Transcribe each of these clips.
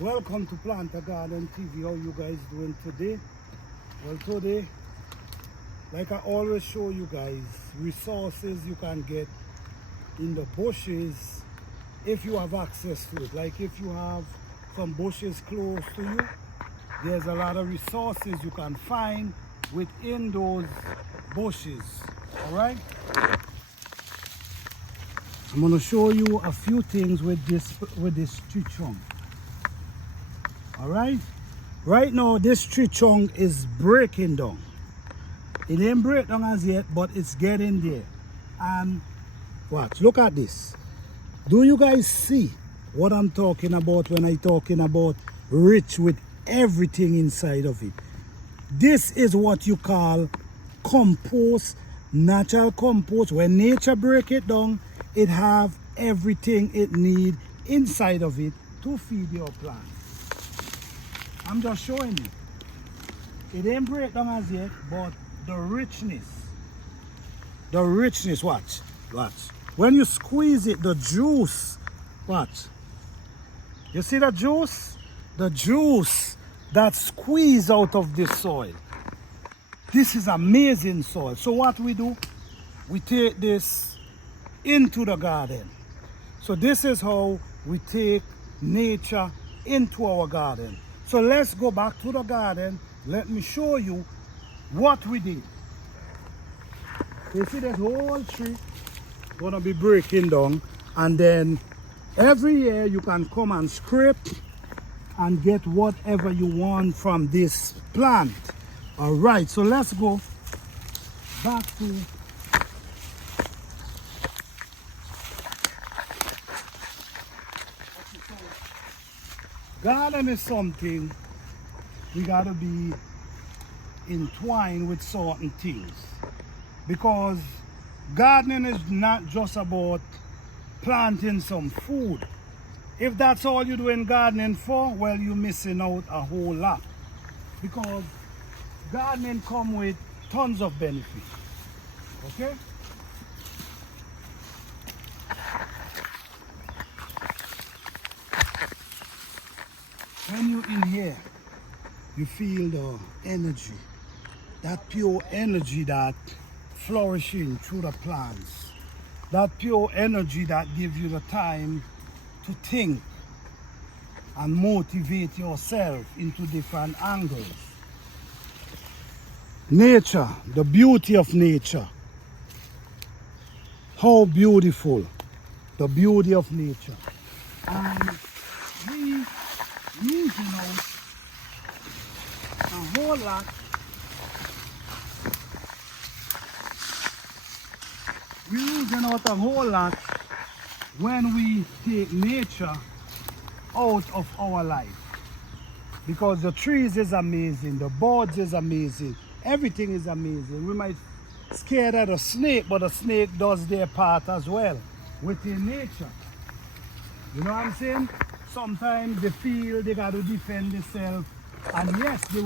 Welcome to Plant a Garden TV. How you guys doing today? Well, today, like I always show you guys, resources you can get in the bushes if you have access to it. Like if you have some bushes close to you, there's a lot of resources you can find within those bushes. All right? I'm going to show you a few things with this tree trunk. All right? Right now, this tree trunk is breaking down. It ain't break down as yet, but it's getting there. And watch, look at this. Do you guys see what I'm talking about when I'm talking about rich with everything inside of it? This is what you call compost, natural compost. When nature break it down, it have everything it need inside of it to feed your plants. I'm just showing you. It ain't break down as yet, but the richness, watch. When you squeeze it, the juice, watch. You see the juice? The juice that squeeze out of this soil. This is amazing soil. So what we do, we take this into the garden. So this is how we take nature into our garden. So let's go back to the garden. Let me show you what we did. You see that whole tree gonna be breaking down, and then every year you can come and scrape and get whatever you want from this plant. All right, so let's go back to garden. Is something we gotta be entwined with certain things, because gardening is not just about planting some food. If that's all you're doing gardening for, well, you're missing out a whole lot, because gardening comes with tons of benefits. Okay? When you're in here, you feel the energy, that pure energy that flourishing through the plants, that pure energy that gives you the time to think and motivate yourself into different angles. Nature, the beauty of nature. How beautiful, the beauty of nature. And we using out a whole lot. We're losing out a whole lot when we take nature out of our life. Because the trees is amazing, the birds is amazing, everything is amazing. We might scared of the snake, but the snake does their part as well within nature. You know what I'm saying? Sometimes they feel they got to defend themselves, and yes, they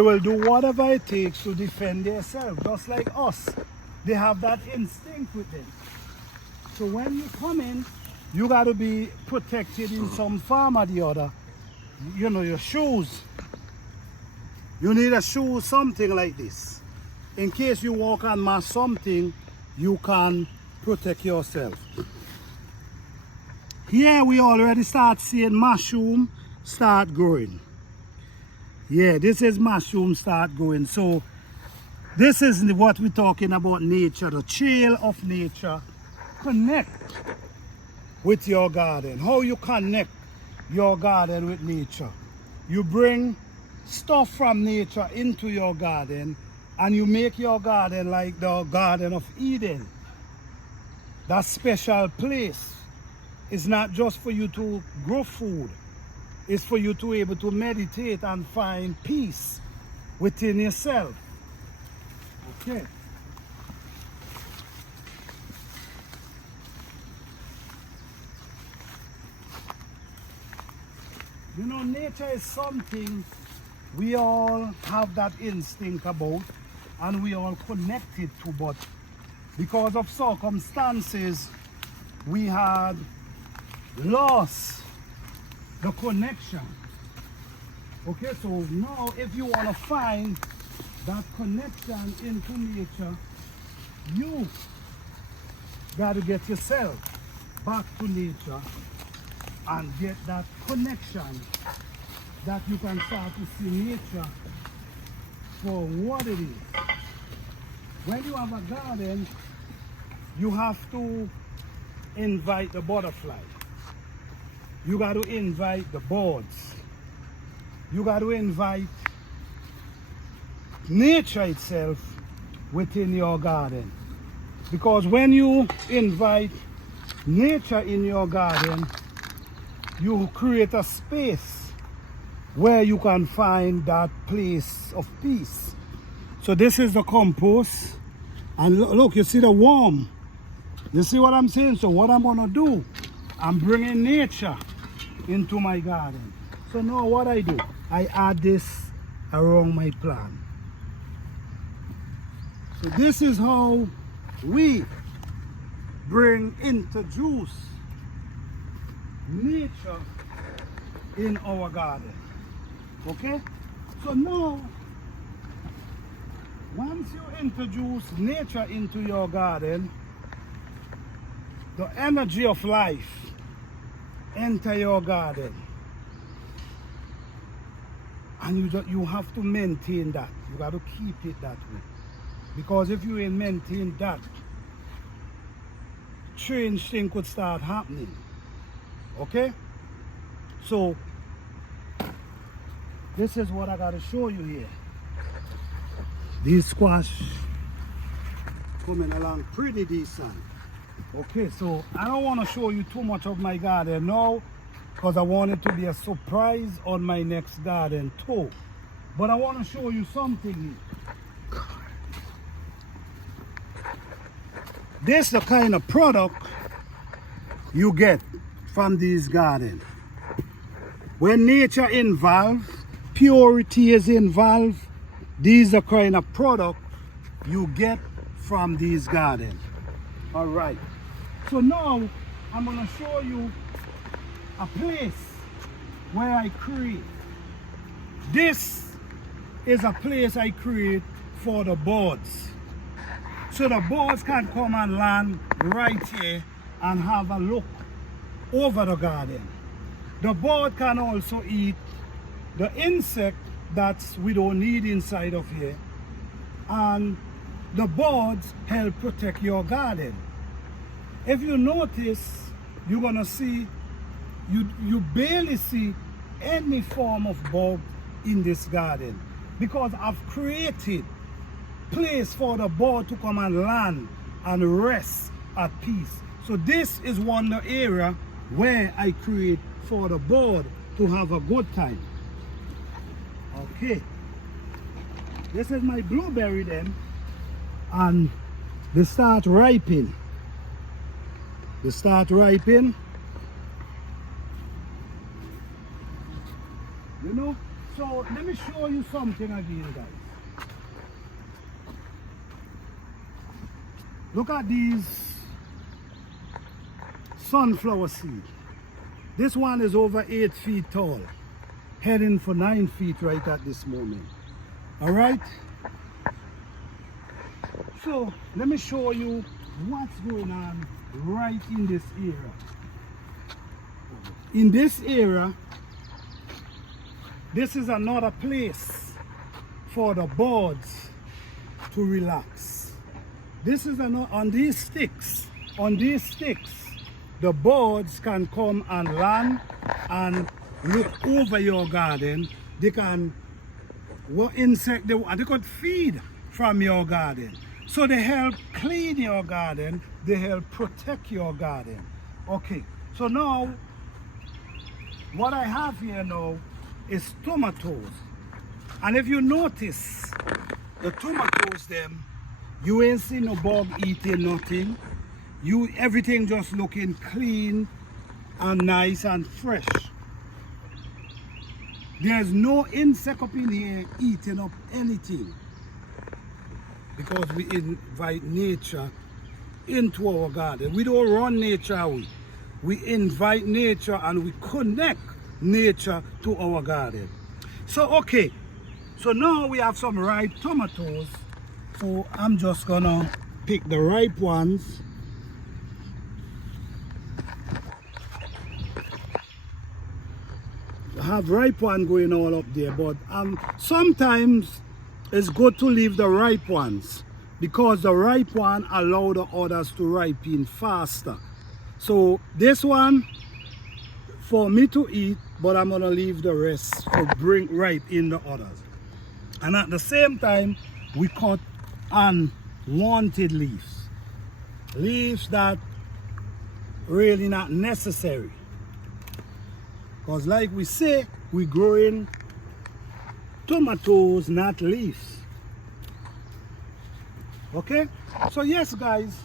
will do whatever it takes to defend themselves, just like us. They have that instinct with them. So when you come in, you got to be protected in some form or the other. You know, your shoes. You need a shoe, something like this. In case you walk and mash something, you can protect yourself. Here we already start seeing mushroom start growing. Yeah, this is mushroom start growing. So this is what we're talking about, nature, the trail of nature. Connect with your garden. How you connect your garden with nature. You bring stuff from nature into your garden, and you make your garden like the Garden of Eden. That special place. It's not just for you to grow food. It's for you to be able to meditate and find peace within yourself. Okay. You know, nature is something we all have that instinct about, and we all connected to, but because of circumstances, we had lost the connection. Okay, so now if you want to find that connection into nature, you got to get yourself back to nature and get that connection that you can start to see nature for what it is. When you have a garden, you have to invite the butterfly. You got to invite the birds. You got to invite nature itself within your garden. Because when you invite nature in your garden, you create a space where you can find that place of peace. So this is the compost. And look, you see the worm. You see what I'm saying? So what I'm gonna do, I'm bringing nature into my garden. So now what I do, I add this around my plant. So this is how we bring, introduce nature in our garden. Okay? So now, once you introduce nature into your garden, the energy of life enter your garden. And you have to maintain that. You got to keep it that way. Because if you ain't maintain that, strange thing could start happening. Okay? So, this is what I got to show you here. These squash coming along pretty decent. Okay, so I don't want to show you too much of my garden now, because I want it to be a surprise on my next garden too. But I want to show you something here. This is the kind of product you get from these gardens. When nature involved, purity is involved, these are kind of product you get from these gardens. All right. So now I'm going to show you a place where I create. This is a place I create for the birds. So the birds can come and land right here and have a look over the garden. The bird can also eat the insect that we don't need inside of here. And the birds help protect your garden. If you notice, you're gonna see, you barely see any form of bug in this garden, because I've created place for the bird to come and land and rest at peace. So this is one area where I create for the bird to have a good time. Okay, this is my blueberry then, and they start ripening. They start ripening. You know, so let me show you something again, guys. Look at these sunflower seeds. This one is over 8 feet tall, heading for 9 feet right at this moment. All right? So let me show you what's going on right in this area. In this area, this is another place for the birds to relax. This is another, on these sticks, the birds can come and land and look over your garden. They can, what insect they want, they could feed from your garden. So they help clean your garden, they help protect your garden. Okay, so now, what I have here now is tomatoes. And if you notice, the tomatoes them, you ain't see no bug eating nothing. Everything just looking clean and nice and fresh. There's no insect up in here eating up anything, because we invite nature into our garden. We don't run nature away. We invite nature and we connect nature to our garden. So okay, so now we have some ripe tomatoes. So I'm just gonna pick the ripe ones. I have ripe one going all up there, but sometimes it's good to leave the ripe ones because the ripe one allow the others to ripen faster. So this one for me to eat, but I'm gonna leave the rest to bring ripe in the others. And at the same time, we cut unwanted leaves. Leaves that really not necessary. Because like we say, we're growing tomatoes, not leaves. Okay? So yes, guys,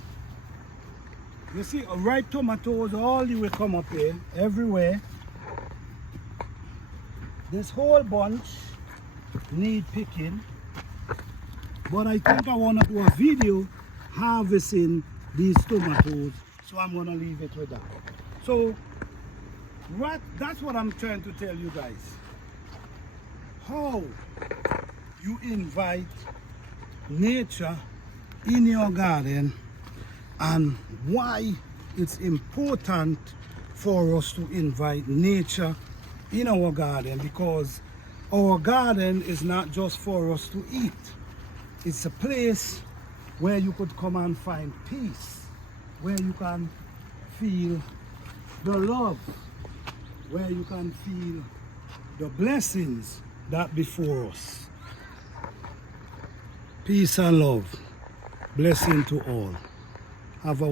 you see ripe tomatoes all the way come up here, everywhere. This whole bunch need picking. But I think I want to do a video harvesting these tomatoes, so I'm going to leave it with that. So that's what I'm trying to tell you guys. How you invite nature in your garden and why it's important for us to invite nature in our garden, because our garden is not just for us to eat. It's a place where you could come and find peace, where you can feel the love, where you can feel the blessings that before us. Peace and love. Blessing to all. Have a